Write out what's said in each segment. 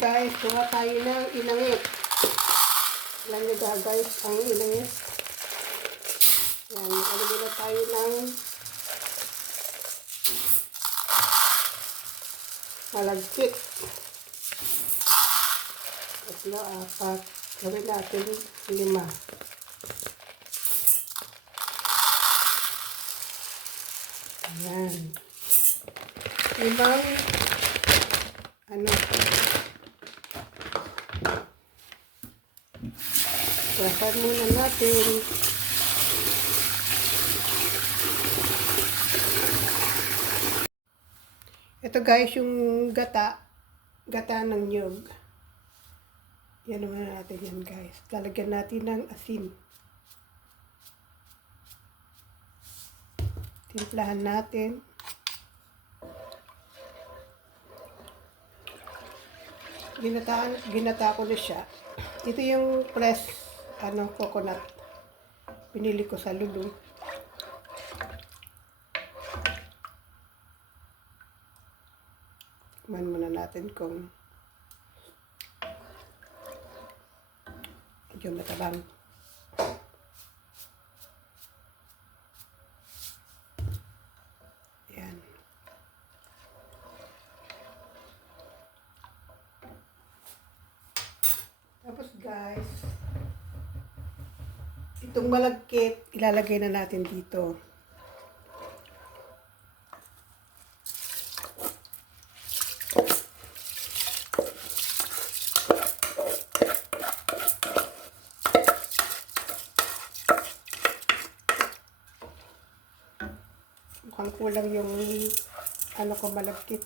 guys, kuha tayo ng inangit. Alam nyo ba guys, ang inangit. Yan, makalagay na tayo ng malagkit. Tatlo, apat. Gawin natin 5. Ayan. 5 Prasan muna natin. Ito guys, yung gata ng nyug. Yan naman natin yan guys. Lalagyan natin ng asin. Timplahan natin. Ginata ko na siya. Ito yung fresh coconut. Pinili ko sa Lulu. Tikman muna natin kung medyo matabang. Yan. Tapos guys, itong malagkit, ilalagay na natin dito. Mukhang kulang yung malagkit.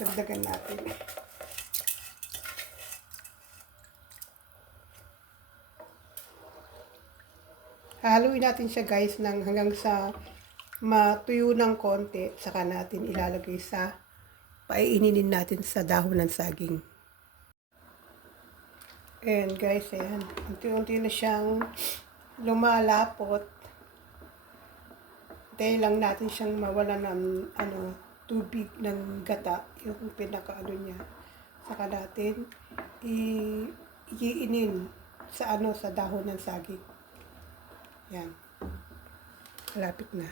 Dagdagan natin. Haluin natin siya guys hanggang sa matuyo ng konti, saka natin ilalagay sa paiininin natin sa dahon ng saging. Ayan guys, ayan. Unti-unti na siyang lumalapot. Hintayin lang natin siyang mawala ng tubig ng gata, yung pinaka niya. Saka natin iinin sa sa dahon ng saging. Yan. Malapit na.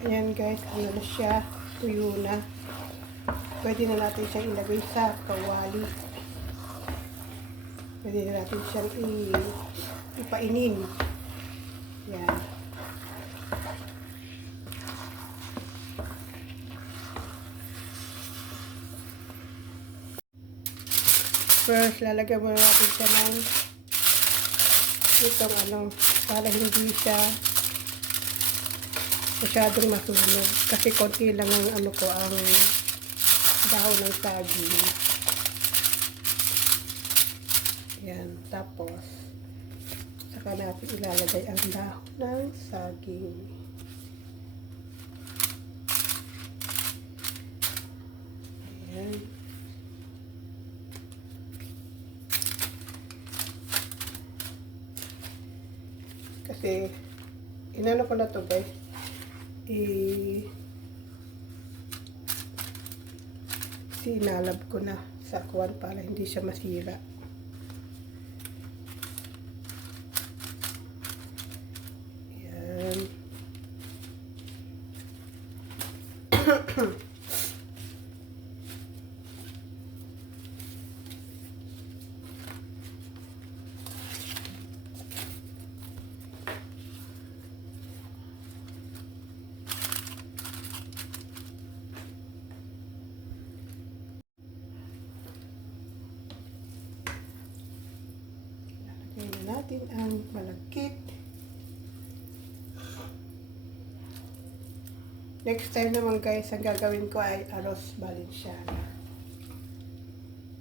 Ayan guys, na siya. Tuyo na. Pwede na natin siyang ilagay sa kawali. Pwede na natin siyang ipainin. Yan. First, lalagyan muna natin siya ng itong para hindi siya masyadong masunog. Kasi konti lang ang ang dahon ng saging. Yan. Tapos, saka natin ilalagay ang dahon ng saging. Ayan. Kasi, inano ko na to guys. Sinalab ko na sa kuwan para hindi siya masira. Ayan. Lalagyan natin ang malagkit. Next time naman guys, ang gagawin ko ay arroz Valenciana.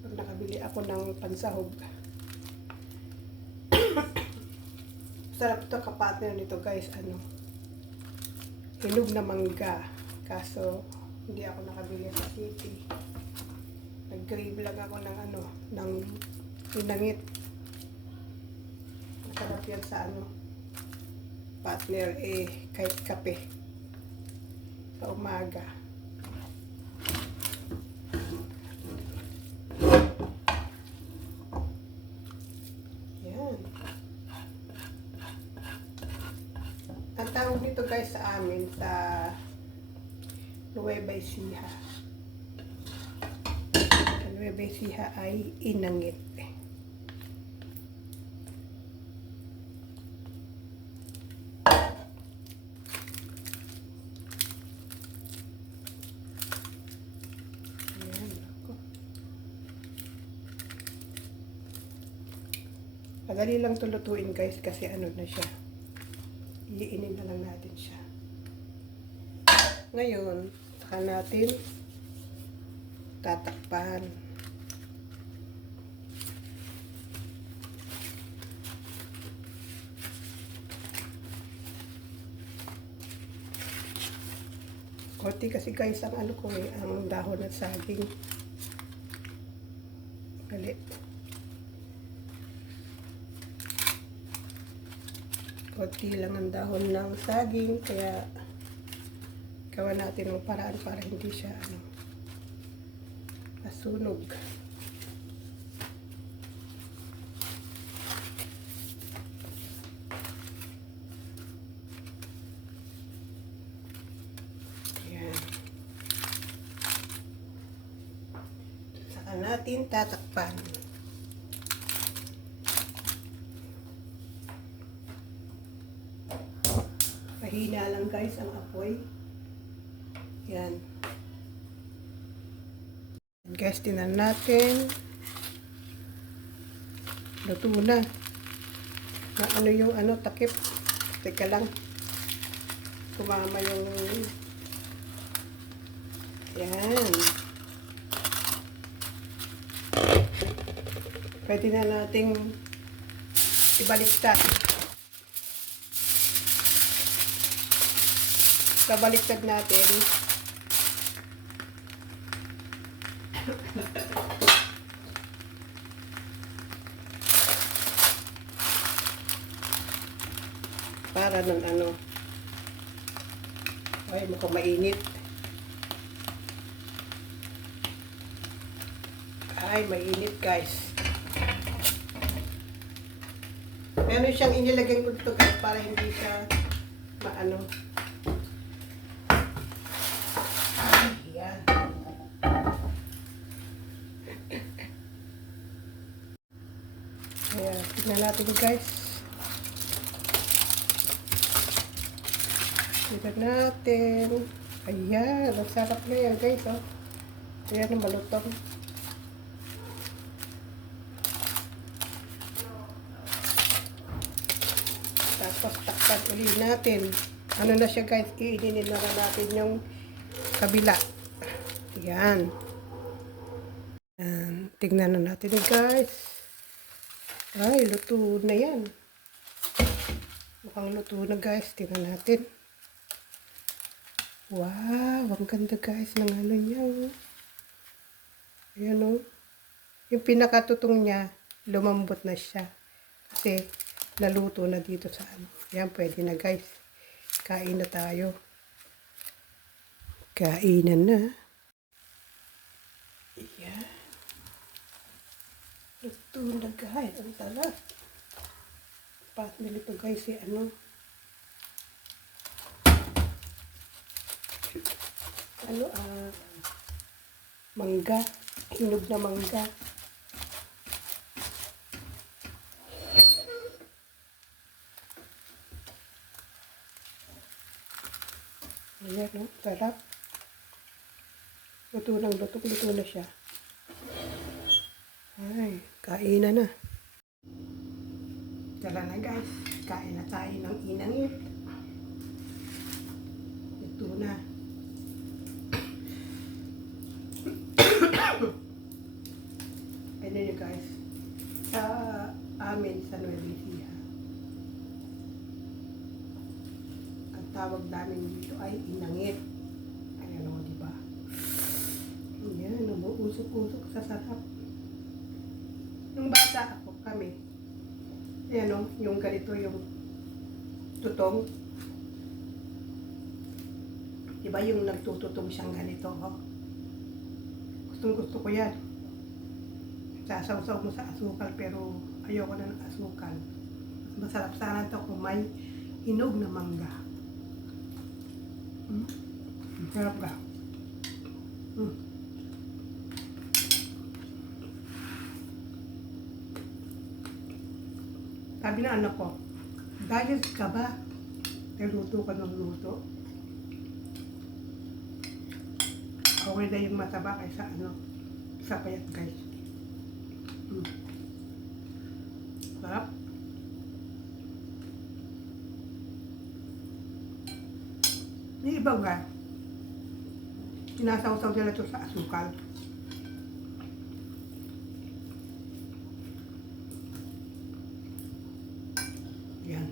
Pag nakabili ako ng pansahog. Sarap to, kapartner nito guys, hinog na mangga. Kaso, hindi ako nakabili sa city. Nag-grave lang ako ng inangit. Masarap yan sa partner kahit kape. Sa umaga. guys sa amin sa Nueva Ecija. Sa Nueva Ecija ay inangit. Madali lang tulutuin guys kasi ano na siya. Iinin na lang natin siya. Ngayon, saka natin tatakpan. Konti kasi guys ang ano ko ang dahon ng saging. Mali. Konti lang ang dahon ng saging, kaya gawa natin ng paraan para hindi siya masunog. Ayan. Saka natin tatakpan. Mahina lang guys ang apoy. Yan. Guys, tinan natin. Luto na. Na ano yung takip. Teka lang. Kumama yung yan. Pwede na nating ibaliktad. Kabaliktad natin. Para ng ay mukhang mainit. Ay, mainit guys. Meron siyang inilagay ko dito guys para hindi siya maano. Yan. Ayan, tignan natin guys. Tignan natin. Ayan, ang sarap na yan guys. Oh. Ayan ang malutong. Tapos takpan ulit natin. Ano na siya guys, iininin na natin yung kabila. Ayan. Ayan. Tignan na natin guys. Ay, luto na yan. Mukhang luto na guys. Tignan natin. Wow, ang ganda guys ng ano niya. Ayan o. Yung pinakatutong niya, lumambot na siya. Kasi naluto na dito sa ano. Ayan, pwede na guys. Kain na tayo. Kainan na. Ayan. Luto na guys. Ang sarap. Pat nilito guys si mangga. Hinog na mangga. Ayan, no? Sarap. Luto na siya. Ay, kainan na. Tara na guys, kain na tayo ng inangit. Luto na. Ayan nyo guys, sa amin sa Nueva Ecija, ang tawag namin dito ay inangit. Ayan o, diba? Ayan, umuusok-usok sa sarap. Nung bata ako kami, ayan o, yung ganito yung tutong. Diba yung nagtututong siyang ganito o? Gusto ko yan. Sasaw-saw mo sa asukal pero ayoko na ng asukal. Masarap sana ito kung may hinog na mangga. Ang sarap ka. Mm. Sabi na anak ko, diet ka ba? Luto ka ng luto. Okay na yung mataba kaysa sa payat guys. Sarap. Yung iba nga, sinasawsaw nila ito sa asukal. Yan.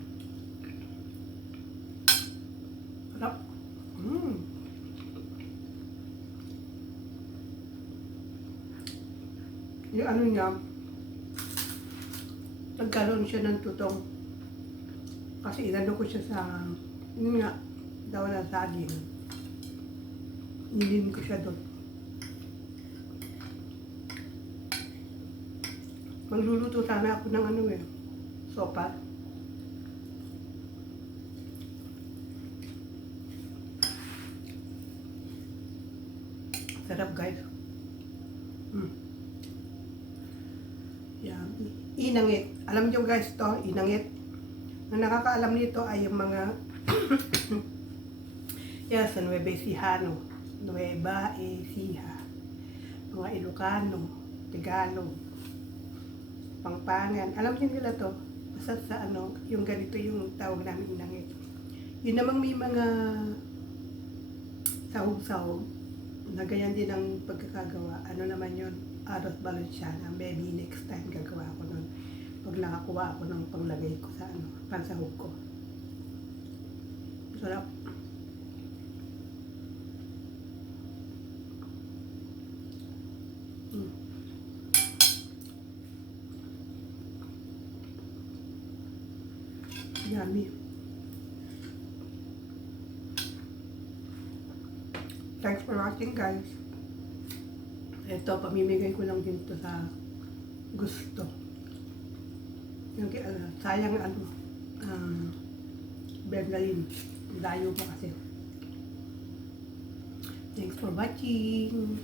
Sarap. Yung ano niya, nagkaroon siya ng tutong. Kasi inano ko siya sa, yun nga, daw na saging. Nilin ko siya doon. Magluluto sana ako ng sopa. Sarap guys. Yan. Inangit. Alam niyo guys to, inangit. Ang nakakaalam nito ay yung mga yan, sa Nueva Ecija, Nueva Ecija, mga Ilocano, Tagalog, Pampangan. Alam niyo nila to. Basta sa yung ganito yung tawag namin inangit. Yun namang may mga sahog-sahog na ganyan din ang pagkakagawa. Ano naman yun? Arroz Valenciana. Maybe next time gagawa ako nun. Pag nakakuha ako ng panglagay ko sa pansahog ko. Sarap. Yummy. Thanks for watching guys. Ito, pamimigay ko lang din to sa gusto. Yung sayang Berlin. Layo pa kasi. Thanks for watching.